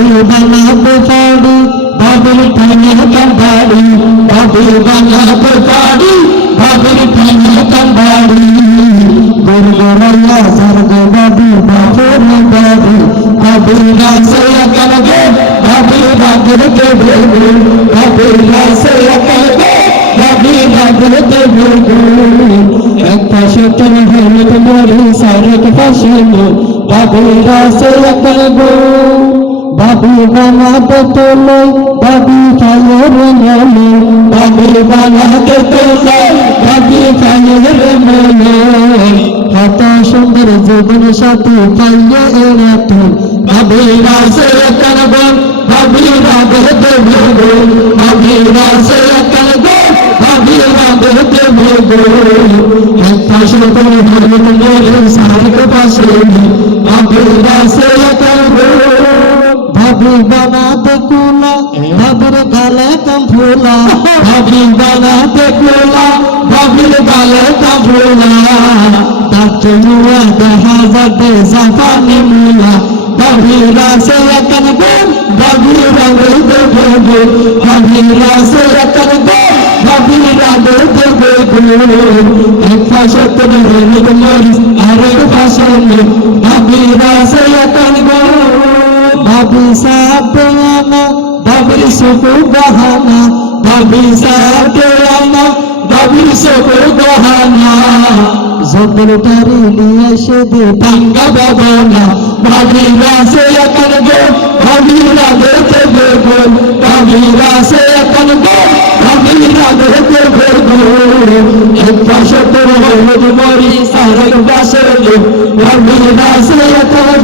ভাবি বানাতে পারি ভাবির প্রেমে কান্দারি ভাবি বানাতে পারি ভাবির প্রেমে কান্দারি গরগরাইয়া স্বর্গ ভাবি বাপের বাড়ি ভাবি রাসে কানবে ভাবি রাগরকে ভেবে ভাবি রাসে কানবে ভাবি রাগরকে ভেবে এক পাশে তুমি হেলতে মরি সারেক পাশে ভাবি রাসে কানবে ভাবি বানাতে তোলে ভাবি ফায়ের মনে ভাবি বানাতে তোলে ভাবি ফায়ের মনে কত সুন্দর জীবন সাথী পাইয়ে এরা তুই ভাবি রাসে কানব ভাবি রাগতে ভেবে ভাবি রাসে কানব ভাবি রাগতে ভেবে এক পাশে তুমি হেলতে মরি সারেক পাশে ভাবি রাসে কানব ভাবি বানাতে কুলা ভাবির গালে কম ফুলা ভাবি বানাতে কুলা ভাবির গালে কম ফুলা ডাক্তার মুয়া দেখা যাবে জাপানি মুলা ভাবি রাসে কানবে ভাবি রাগতে ভেবে ভাবি রাসে কানবে ভাবি রাগতে ভেবে এক পাশে তুমি হেলতে মরিস আরেক পাশে ভাবি রাসে কানবে ভাবি সাথে আনা ভাবির সুখু গহানা ভাবি সাথে আনা ভাবির সুখু গহানা জবর তারি নিয়ে এসে দে ভাঙ্গা বাবানা ভাবি রাসে কানবে ভাবি রাগতে ভেবে ভাবি রাসে কানবে ভাবি রাগতে ভেবে এক পাশে তোর হলুদ মরি সারেক পাশে ভাবি রাসে কানবে